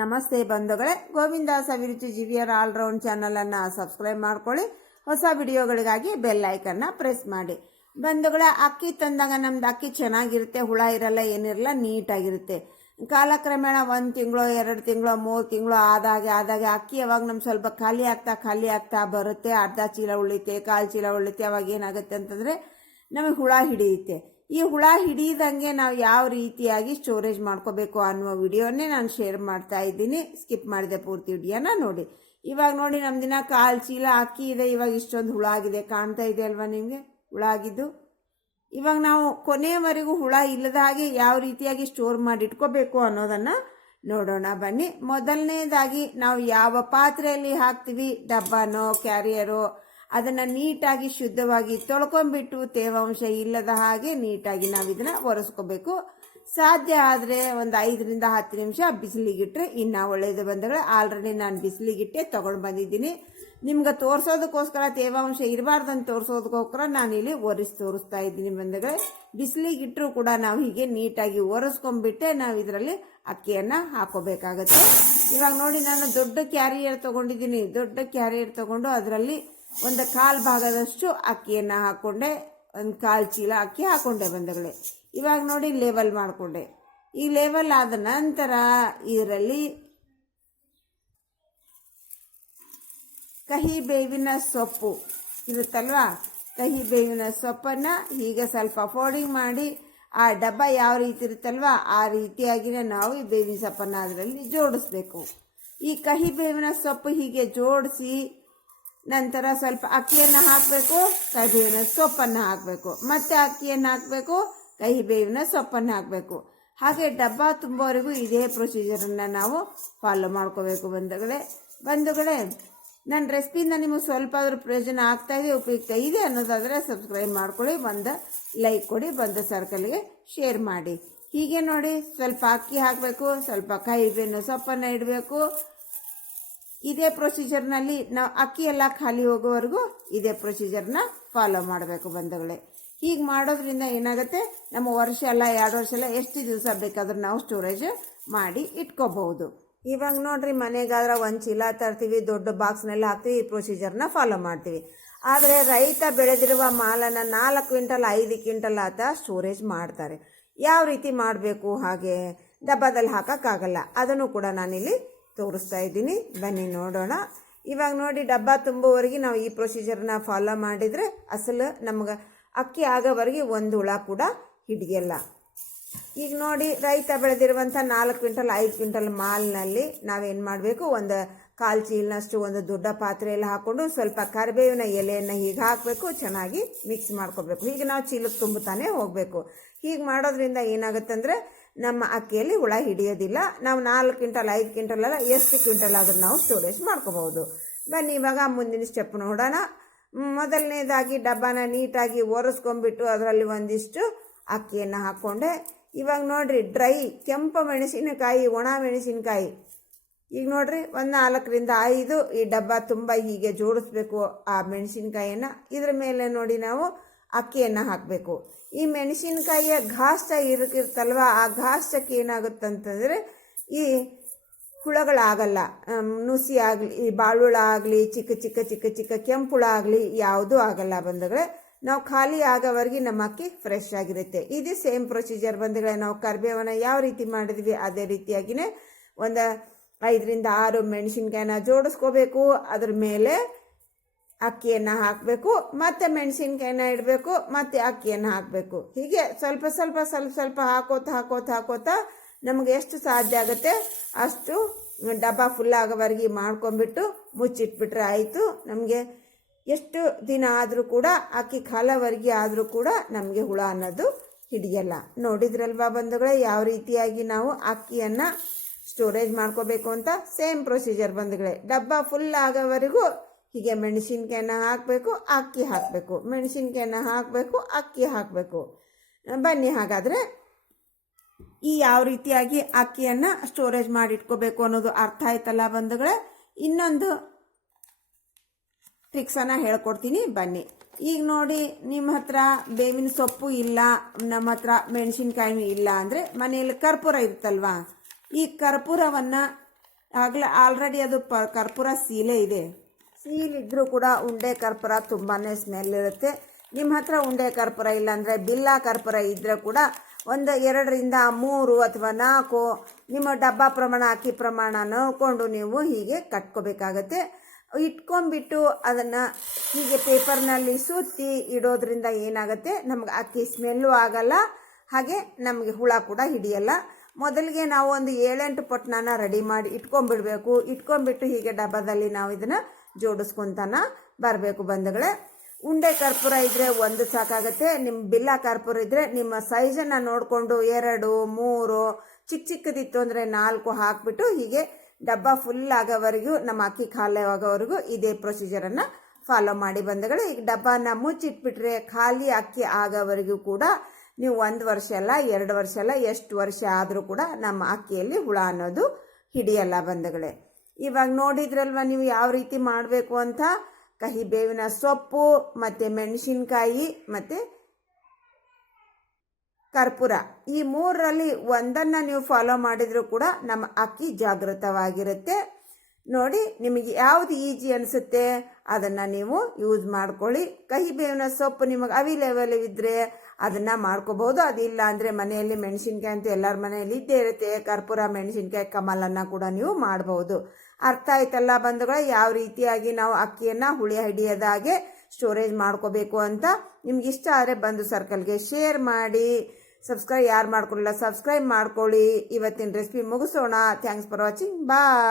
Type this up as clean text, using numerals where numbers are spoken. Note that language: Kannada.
ನಮಸ್ತೆ ಬಂಧುಗಳೇ, ಗೋವಿಂದಾಸ್ ಅಭಿರುಚಿ ಜಿವಿಯರ್ ಆಲ್ರೌಂಡ್ ಚಾನಲನ್ನು ಸಬ್ಸ್ಕ್ರೈಬ್ ಮಾಡ್ಕೊಳ್ಳಿ. ಹೊಸ ವಿಡಿಯೋಗಳಿಗಾಗಿ ಬೆಲ್ ಐಕನ್ನ ಪ್ರೆಸ್ ಮಾಡಿ. ಬಂಧುಗಳೇ, ಅಕ್ಕಿ ತಂದಾಗ ನಮ್ದು ಅಕ್ಕಿ ಚೆನ್ನಾಗಿರುತ್ತೆ, ಹುಳ ಇರಲ್ಲ, ಏನಿರಲ್ಲ, ನೀಟಾಗಿರುತ್ತೆ. ಕಾಲಕ್ರಮೇಣ 1 ತಿಂಗಳು 2 ತಿಂಗಳು 3 ತಿಂಗಳು ಆದಾಗೆ ಅಕ್ಕಿ ಯಾವಾಗ ನಮ್ಗೆ ಸ್ವಲ್ಪ ಖಾಲಿ ಆಗ್ತಾ ಬರುತ್ತೆ. ಅರ್ಧ ಚೀಲ ಉಳಿತೆ, 1/4 ಚೀಲ ಉಳಿತೆ. ಅವಾಗ ಏನಾಗುತ್ತೆ ಅಂತಂದರೆ ನಮಗೆ ಹುಳ ಹಿಡಿಯುತ್ತೆ. ಈ ಹುಳ ಹಿಡಿದಂಗೆ ನಾವು ಯಾವ ರೀತಿಯಾಗಿ ಸ್ಟೋರೇಜ್ ಮಾಡ್ಕೋಬೇಕು ಅನ್ನುವ ವಿಡಿಯೋನೇ ನಾನು ಶೇರ್ ಮಾಡ್ತಾ ಇದ್ದೀನಿ. ಸ್ಕಿಪ್ ಮಾಡಿದೆ ಪೂರ್ತಿ ವಿಡಿಯೋನ ನೋಡಿ. ಇವಾಗ ನೋಡಿ, ನಮ್ಮ ದಿನ 1/4 ಚೀಲ ಅಕ್ಕಿ ಇದೆ. ಇವಾಗ ಇಷ್ಟೊಂದು ಹುಳ ಆಗಿದೆ, ಕಾಣ್ತಾ ಇದೆ ಅಲ್ವಾ ನಿಮಗೆ ಹುಳ ಆಗಿದ್ದು. ಇವಾಗ ನಾವು ಕೊನೆಯವರೆಗೂ ಹುಳ ಇಲ್ಲದ ಹಾಗೆ ಯಾವ ರೀತಿಯಾಗಿ ಸ್ಟೋರ್ ಮಾಡಿ ಇಟ್ಕೋಬೇಕು ಅನ್ನೋದನ್ನು ನೋಡೋಣ ಬನ್ನಿ. ಮೊದಲನೇದಾಗಿ ನಾವು ಯಾವ ಪಾತ್ರೆಯಲ್ಲಿ ಹಾಕ್ತೀವಿ, ಡಬ್ಬನೋ ಕ್ಯಾರಿಯರೋ, ಅದನ್ನು ನೀಟಾಗಿ ಶುದ್ಧವಾಗಿ ತೊಳ್ಕೊಂಡ್ಬಿಟ್ಟು ತೇವಾಂಶ ಇಲ್ಲದ ಹಾಗೆ ನೀಟಾಗಿ ನಾವು ಇದನ್ನು ಒರೆಸ್ಕೋಬೇಕು. ಸಾಧ್ಯ ಆದರೆ ಒಂದು 5 ರಿಂದ 10 ನಿಮಿಷ ಬಿಸಿಲಿಗಿಟ್ರೆ ಇನ್ನೂ ಒಳ್ಳೆಯದು ಬಂಧುಗಳೇ. ಆಲ್ರೆಡಿ ನಾನು ಬಿಸಿಲಿಗಿಟ್ಟೆ ತೊಗೊಂಡು ಬಂದಿದ್ದೀನಿ. ನಿಮ್ಗೆ ತೋರಿಸೋದಕ್ಕೋಸ್ಕರ, ತೇವಾಂಶ ಇರಬಾರ್ದಂತ ತೋರಿಸೋದಕ್ಕೋಸ್ಕರ ನಾನಿಲ್ಲಿ ತೋರಿಸ್ತಾ ಇದ್ದೀನಿ ಬಂಧುಗಳೇ. ಬಿಸಿಲಿಗಿಟ್ಟರೂ ಕೂಡ ನಾವು ಹೀಗೆ ನೀಟಾಗಿ ಒರೆಸ್ಕೊಂಡ್ಬಿಟ್ಟೆ ನಾವು ಇದರಲ್ಲಿ ಅಕ್ಕಿಯನ್ನು ಹಾಕೋಬೇಕಾಗತ್ತೆ. ಇವಾಗ ನೋಡಿ, ನಾನು ದೊಡ್ಡ ಕ್ಯಾರಿಯರ್ ತೊಗೊಂಡಿದ್ದೀನಿ. ದೊಡ್ಡ ಕ್ಯಾರಿಯರ್ ತೊಗೊಂಡು ಅದರಲ್ಲಿ ಒಂದು 1/4 ಭಾಗದಷ್ಟು ಅಕ್ಕಿಯನ್ನು ಹಾಕ್ಕೊಂಡೆ. ಒಂದು 1/4 ಚೀಲ ಅಕ್ಕಿ ಹಾಕ್ಕೊಂಡೆ ಬಂಧುಗಳೇ. ಇವಾಗ ನೋಡಿ, ಲೇಬಲ್ ಮಾಡಿಕೊಂಡೆ. ಈ ಲೇಬಲ್ ಆದ ನಂತರ ಇದರಲ್ಲಿ ಕಹಿ ಬೇವಿನ ಸೊಪ್ಪು ಇರುತ್ತಲ್ವಾ, ಕಹಿ ಬೇವಿನ ಸೊಪ್ಪನ್ನು ಹೀಗೆ ಸ್ವಲ್ಪ ಫೋಲ್ಡಿಂಗ್ ಮಾಡಿ, ಆ ಡಬ್ಬ ಯಾವ ರೀತಿ ಇರುತ್ತಲ್ವ ಆ ರೀತಿಯಾಗಿಯೇ ನಾವು ಈ ಬೇವಿನ ಸೊಪ್ಪನ್ನು ಅದರಲ್ಲಿ ಜೋಡಿಸ್ಬೇಕು. ಈ ಕಹಿ ಬೇವಿನ ಸೊಪ್ಪು ಹೀಗೆ ಜೋಡಿಸಿ ನಂತರ ಸ್ವಲ್ಪ ಅಕ್ಕಿಯನ್ನು ಹಾಕಬೇಕು, ಕಹಿ ಬೇವಿನ ಸೊಪ್ಪನ್ನು ಹಾಕಬೇಕು, ಮತ್ತೆ ಅಕ್ಕಿಯನ್ನು ಹಾಕಬೇಕು, ಕಹಿ ಬೇವಿನ ಸೊಪ್ಪನ್ನು ಹಾಕಬೇಕು. ಹಾಗೆ ಡಬ್ಬ ತುಂಬೋವರೆಗೂ ಇದೇ ಪ್ರೊಸೀಜರನ್ನು ನಾವು ಫಾಲೋ ಮಾಡ್ಕೋಬೇಕು ಬಂಧುಗಳೇ. ನನ್ನ ರೆಸಿಪಿಯಿಂದ ನಿಮಗೆ ಸ್ವಲ್ಪ ಆದರೂ ಪ್ರಯೋಜನ ಆಗ್ತಾಯಿದೆ, ಉಪಯುಕ್ತ ಇದೆ ಅನ್ನೋದಾದರೆ ಸಬ್ಸ್ಕ್ರೈಬ್ ಮಾಡ್ಕೊಳ್ಳಿ, ಒಂದು ಲೈಕ್ ಕೊಡಿ, ಬಂದ ಸರ್ಕಲ್ಗೆ ಶೇರ್ ಮಾಡಿ. ಹೀಗೆ ನೋಡಿ, ಸ್ವಲ್ಪ ಅಕ್ಕಿ ಹಾಕಬೇಕು, ಸ್ವಲ್ಪ ಕಹಿ ಬೇವಿನ ಸೊಪ್ಪನ್ನು ಇಡಬೇಕು. ಇದೇ ಪ್ರೊಸೀಜರ್ನಲ್ಲಿ ನಾವು ಅಕ್ಕಿ ಎಲ್ಲ ಖಾಲಿ ಹೋಗೋವರೆಗೂ ಇದೇ ಪ್ರೊಸೀಜರ್ನ ಫಾಲೋ ಮಾಡಬೇಕು ಬಂಧುಗಳೇ. ಹೀಗೆ ಮಾಡೋದ್ರಿಂದ ಏನಾಗುತ್ತೆ, ನಮ್ಮ ವರ್ಷ ಎಲ್ಲ 2 ವರ್ಷ ಎಲ್ಲ ಎಷ್ಟು ದಿವಸ ಬೇಕಾದ್ರೂ ನಾವು ಸ್ಟೋರೇಜ್ ಮಾಡಿ ಇಟ್ಕೋಬಹುದು. ಇವಾಗ ನೋಡ್ರಿ, ಮನೆಗಾದ್ರೆ 1 ಚೀಲ ತರ್ತೀವಿ, ದೊಡ್ಡ ಬಾಕ್ಸ್ನೆಲ್ಲ ಹಾಕ್ತೀವಿ, ಈ ಪ್ರೊಸೀಜರ್ನ ಫಾಲೋ ಮಾಡ್ತೀವಿ. ಆದರೆ ರೈತ ಬೆಳೆದಿರುವ ಮಾಲನ್ನು 4 ಕ್ವಿಂಟಲ್ 5 ಕ್ವಿಂಟಲ್ ಆತ ಸ್ಟೋರೇಜ್ ಮಾಡ್ತಾರೆ. ಯಾವ ರೀತಿ ಮಾಡಬೇಕು, ಹಾಗೆ ಡಬ್ಬದಲ್ಲಿ ಹಾಕೋಕ್ಕಾಗಲ್ಲ. ಅದನ್ನು ಕೂಡ ನಾನಿಲ್ಲಿ ತೋರಿಸ್ತಾ ಇದ್ದೀನಿ, ಬನ್ನಿ ನೋಡೋಣ. ಇವಾಗ ನೋಡಿ, ಡಬ್ಬ ತುಂಬುವವರೆಗೆ ನಾವು ಈ ಪ್ರೊಸೀಜರ್ನ ಫಾಲೋ ಮಾಡಿದರೆ ಅಸಲು ನಮ್ಗೆ ಅಕ್ಕಿ ಆಗೋವರೆಗೆ ಒಂದು ಹುಳ ಕೂಡ ಹಿಡಿಯಲ್ಲ. ಈಗ ನೋಡಿ, ರೈತ ಬೆಳೆದಿರುವಂಥ 4 ಕ್ವಿಂಟಲ್ 5 ಕ್ವಿಂಟಲ್ ಮಾಲ್ನಲ್ಲಿ ನಾವೇನು ಮಾಡಬೇಕು, ಒಂದು 1/4 ಚೀಲನಷ್ಟು ಒಂದು ದೊಡ್ಡ ಪಾತ್ರೆಯಲ್ಲಿ ಹಾಕ್ಕೊಂಡು ಸ್ವಲ್ಪ ಕರಿಬೇವಿನ ಎಲೆಯನ್ನು ಹೀಗೆ ಹಾಕಬೇಕು, ಚೆನ್ನಾಗಿ ಮಿಕ್ಸ್ ಮಾಡ್ಕೋಬೇಕು. ಹೀಗೆ ನಾವು ಚೀಲಕ್ಕೆ ತುಂಬುತ್ತಾನೆ ಹೋಗಬೇಕು. ಹೀಗೆ ಮಾಡೋದ್ರಿಂದ ಏನಾಗುತ್ತೆ ಅಂದರೆ ನಮ್ಮ ಅಕ್ಕಿಯಲ್ಲಿ ಹುಳ ಹಿಡಿಯೋದಿಲ್ಲ. ನಾವು 4 ಕ್ವಿಂಟಲ್ 5 ಕ್ವಿಂಟಲ್ ಅಲ್ಲ, ಎಷ್ಟು ಕ್ವಿಂಟಲ್ ಆದರೂ ನಾವು ಸ್ಟೋರೇಜ್ ಮಾಡ್ಕೋಬಹುದು. ಬನ್ನಿ ಇವಾಗ ಮುಂದಿನ ಸ್ಟೆಪ್ ನೋಡೋಣ. ಮೊದಲನೇದಾಗಿ ಡಬ್ಬನ ನೀಟಾಗಿ ಒರೆಸ್ಕೊಂಡ್ಬಿಟ್ಟು ಅದರಲ್ಲಿ ಒಂದಿಷ್ಟು ಅಕ್ಕಿಯನ್ನು ಹಾಕ್ಕೊಂಡೆ. ಇವಾಗ ನೋಡ್ರಿ, ಡ್ರೈ ಕೆಂಪು ಮೆಣಸಿನಕಾಯಿ, ಒಣ ಮೆಣಸಿನಕಾಯಿ, ಈಗ ನೋಡ್ರಿ, ಒಂದು 4 ರಿಂದ 5 ಈ ಡಬ್ಬ ತುಂಬ ಹೀಗೆ ಜೋಡಿಸ್ಬೇಕು ಆ ಮೆಣಸಿನಕಾಯಿಯನ್ನು. ಇದ್ರ ಮೇಲೆ ನೋಡಿ ನಾವು ಅಕ್ಕಿಯನ್ನು ಹಾಕಬೇಕು. ಈ ಮೆಣಸಿನಕಾಯಿಯ ಘಾಷ್ಟ ಇರುತ್ತಲ್ವ, ಆ ಘಾಷ್ಟಕ್ಕೆ ಏನಾಗುತ್ತಂತಂದರೆ ಈ ಹುಳಗಳಾಗಲ್ಲ. ನುಸಿ ಆಗಲಿ, ಈ ಬಾಳುಳ ಆಗಲಿ, ಚಿಕ್ಕ ಚಿಕ್ಕ ಚಿಕ್ಕ ಚಿಕ್ಕ ಕೆಂಪುಳ ಆಗಲಿ, ಯಾವುದೂ ಆಗಲ್ಲ ಬಂಧುಗಳೇ. ನಾವು ಖಾಲಿ ಆಗೋವರೆಗೆ ನಮ್ಮ ಅಕ್ಕಿ ಫ್ರೆಶ್ ಆಗಿರುತ್ತೆ. ಇದು ಸೇಮ್ ಪ್ರೊಸೀಜರ್ ಬಂಧುಗಳೇ. ನಾವು ಕರಿಬೇವನ್ನ ಯಾವ ರೀತಿ ಮಾಡಿದ್ವಿ ಅದೇ ರೀತಿಯಾಗಿಯೇ ಒಂದು 5 ರಿಂದ 6 ಮೆಣಸಿನ್ಕಾಯಿನ ಜೋಡಿಸ್ಕೋಬೇಕು. ಅದ್ರ ಮೇಲೆ ಅಕ್ಕಿಯನ್ನು ಹಾಕಬೇಕು, ಮತ್ತೆ ಮೆಣಸಿನ್ಕಾಯಿನ ಇಡಬೇಕು, ಮತ್ತೆ ಅಕ್ಕಿಯನ್ನು ಹಾಕಬೇಕು. ಹೀಗೆ ಸ್ವಲ್ಪ ಸ್ವಲ್ಪ ಸ್ವಲ್ಪ ಸ್ವಲ್ಪ ಹಾಕೋತಾ ನಮಗೆ ಎಷ್ಟು ಸಾಧ್ಯ ಆಗುತ್ತೆ ಅಷ್ಟು ಡಬ್ಬ ಫುಲ್ ಆಗೋವರೆಗೆ ಮಾಡ್ಕೊಂಡ್ಬಿಟ್ಟು ಮುಚ್ಚಿಟ್ಬಿಟ್ರೆ ಆಯಿತು. ನಮಗೆ ಎಷ್ಟು ದಿನ ಆದರೂ ಕೂಡ, ಅಕ್ಕಿ ಕಾಲವರೆಗೆ ಆದರೂ ಕೂಡ ನಮಗೆ ಹುಳ ಅನ್ನೋದು ಹಿಡಿಯಲ್ಲ. ನೋಡಿದ್ರಲ್ವಾ ಬಂಧುಗಳೇ, ಯಾವ ರೀತಿಯಾಗಿ ನಾವು ಅಕ್ಕಿಯನ್ನು ಸ್ಟೋರೇಜ್ ಮಾಡ್ಕೋಬೇಕು ಅಂತ. ಸೇಮ್ ಪ್ರೊಸೀಜರ್ ಬಂಧುಗಳೇ. ಡಬ್ಬ ಫುಲ್ ಆಗೋವರೆಗೂ ಹೀಗೆ ಮೆಣಸಿನ್ಕಾಯಿನ ಹಾಕಬೇಕು, ಅಕ್ಕಿ ಹಾಕಬೇಕು, ಮೆಣಸಿನ್ಕಾಯಿನ ಹಾಕಬೇಕು, ಅಕ್ಕಿ ಹಾಕಬೇಕು. ಬನ್ನಿ, ಹಾಗಾದರೆ ಈ ಯಾವ ರೀತಿಯಾಗಿ ಅಕ್ಕಿಯನ್ನು ಸ್ಟೋರೇಜ್ ಮಾಡಿ ಇಟ್ಕೋಬೇಕು ಅನ್ನೋದು ಅರ್ಥ ಆಯ್ತಲ್ಲ ಬಂಧುಗಳೇ. ಇನ್ನೊಂದು ಟ್ರಿಕ್ಸನ್ನು ಹೇಳ್ಕೊಡ್ತೀನಿ ಬನ್ನಿ. ಈಗ ನೋಡಿ, ನಿಮ್ಮ ಹತ್ರ ಬೇವಿನ ಸೊಪ್ಪು ಇಲ್ಲ, ನಮ್ಮ ಹತ್ರ ಮೆಣಸಿನ್ಕಾಯಿನೂ ಇಲ್ಲ ಅಂದರೆ ಮನೆಯಲ್ಲಿ ಕರ್ಪೂರ ಇರುತ್ತಲ್ವಾ, ಈ ಕರ್ಪೂರವನ್ನು ಆಲ್ರೆಡಿ ಅದು ಕರ್ಪೂರ ಸೀಲೇ ಇದೆ. ಸೀಲಿದ್ರೂ ಕೂಡ ಉಂಡೆ ಕರ್ಪೂರ ತುಂಬಾ ಸ್ಮೆಲ್ ಇರುತ್ತೆ. ನಿಮ್ಮ ಹತ್ರ ಉಂಡೆ ಕರ್ಪೂರ ಇಲ್ಲಾಂದರೆ ಬಿಲ್ಲ ಕರ್ಪೂರ ಇದ್ದರೆ ಕೂಡ ಒಂದು 2ರಿಂದ 3 ಅಥವಾ 4 ನಿಮ್ಮ ಡಬ್ಬ ಪ್ರಮಾಣ ಅಕ್ಕಿ ಪ್ರಮಾಣ ನೋಡಿಕೊಂಡು ನೀವು ಹೀಗೆ ಕಟ್ಕೋಬೇಕಾಗತ್ತೆ. ಇಟ್ಕೊಂಡ್ಬಿಟ್ಟು ಅದನ್ನು ಹೀಗೆ ಪೇಪರ್ನಲ್ಲಿ ಸುತ್ತಿ ಇಡೋದ್ರಿಂದ ಏನಾಗುತ್ತೆ, ನಮ್ಗೆ ಅಕ್ಕಿ ಸ್ಮೆಲ್ಲು ಆಗಲ್ಲ, ಹಾಗೆ ನಮಗೆ ಹುಳ ಕೂಡ ಹಿಡಿಯಲ್ಲ. ಮೊದಲಿಗೆ ನಾವು ಒಂದು 7-8 ಪೊಟ್ನಾನ ರೆಡಿ ಮಾಡಿ ಇಟ್ಕೊಂಡ್ಬಿಟ್ಟು ಹೀಗೆ ಡಬ್ಬದಲ್ಲಿ ನಾವು ಇದನ್ನು ಜೋಡಿಸ್ಕೊತಾನ ಬರಬೇಕು ಬಂಧುಗಳೇ. ಉಂಡೆ ಕರ್ಪೂರ ಇದ್ದರೆ 1 ಸಾಕಾಗುತ್ತೆ. ನಿಮ್ಮ ಬಿಲ್ಲ ಕರ್ಪೂರ ಇದ್ದರೆ ನಿಮ್ಮ ಸೈಜನ್ನು ನೋಡಿಕೊಂಡು 2, 3 ಚಿಕ್ಕದಿತ್ತು ಅಂದರೆ 4 ಹಾಕಿಬಿಟ್ಟು ಹೀಗೆ ಡಬ್ಬ ಫುಲ್ ಆಗೋವರೆಗೂ, ನಮ್ಮ ಅಕ್ಕಿ ಖಾಲಿ ಆಗೋವರೆಗೂ ಇದೇ ಪ್ರೊಸೀಜರನ್ನು ಫಾಲೋ ಮಾಡಿ ಬಂಧುಗಳೇ. ಈಗ ಡಬ್ಬನ ಮುಚ್ಚಿಟ್ಬಿಟ್ರೆ ಖಾಲಿ ಅಕ್ಕಿ ಆಗೋವರೆಗೂ ಕೂಡ ನೀವು 1 ವರ್ಷ ಅಲ್ಲ, 2 ವರ್ಷ ಅಲ್ಲ, ಎಷ್ಟು ವರ್ಷ ಆದರೂ ಕೂಡ ನಮ್ಮ ಅಕ್ಕಿಯಲ್ಲಿ ಹುಳ ಅನ್ನೋದು ಹಿಡಿಯಲ್ಲ ಬಂಧುಗಳೇ. ಇವಾಗ ನೋಡಿದ್ರಲ್ವ ನೀವು ಯಾವ ರೀತಿ ಮಾಡಬೇಕು ಅಂತ. ಕಹಿ ಬೇವಿನ ಸೊಪ್ಪು ಮತ್ತು ಮೆಣಸಿನ್ಕಾಯಿ ಮತ್ತು ಕರ್ಪೂರ, ಈ 3ರಲ್ಲಿ ಒಂದನ್ನು ನೀವು ಫಾಲೋ ಮಾಡಿದರೂ ಕೂಡ ನಮ್ಮ ಅಕ್ಕಿ ಜಾಗೃತವಾಗಿರುತ್ತೆ. ನೋಡಿ, ನಿಮಗೆ ಯಾವುದು ಈಜಿ ಅನಿಸುತ್ತೆ ಅದನ್ನು ನೀವು ಯೂಸ್ ಮಾಡ್ಕೊಳ್ಳಿ. ಕಹಿ ಬೇವಿನ ಸೊಪ್ಪು ನಿಮಗೆ ಅವೈಲೇಬಲ್ ಇದ್ದರೆ ಅದನ್ನು ಮಾಡ್ಕೋಬಹುದು. ಅದಿಲ್ಲ ಅಂದರೆ ಮನೆಯಲ್ಲಿ ಮೆಣಸಿನ್ಕಾಯಿ ಅಂತೂ ಎಲ್ಲರ ಮನೆಯಲ್ಲಿ ಇದ್ದೇ ಇರುತ್ತೆ. ಕರ್ಪೂರ, ಮೆಣಸಿನ್ಕಾಯಿ, ಕಮಲನ್ನು ಕೂಡ ನೀವು ಮಾಡಬಹುದು. ಅರ್ಥ ಆಯ್ತಲ್ಲ ಬಂಧುಗಳೇ, ಯಾವ ರೀತಿಯಾಗಿ ನಾವು ಅಕ್ಕಿಯನ್ನು ಹುಳಿ ಹಿಡಿಯದಾಗೆ ಸ್ಟೋರೇಜ್ ಮಾಡ್ಕೋಬೇಕು ಅಂತ. ನಿಮ್ಗೆ ಇಷ್ಟ ಆದರೆ ಬಂಧು ಸರ್ಕಲ್ಗೆ ಶೇರ್ ಮಾಡಿ. ಯಾರು ಮಾಡ್ಕೊಳ್ಳಲ್ಲ ಸಬ್ಸ್ಕ್ರೈಬ್ ಮಾಡ್ಕೊಳ್ಳಿ. ಇವತ್ತಿನ ರೆಸಿಪಿ ಮುಗಿಸೋಣ. Thanks for watching. ಬಾಯ್.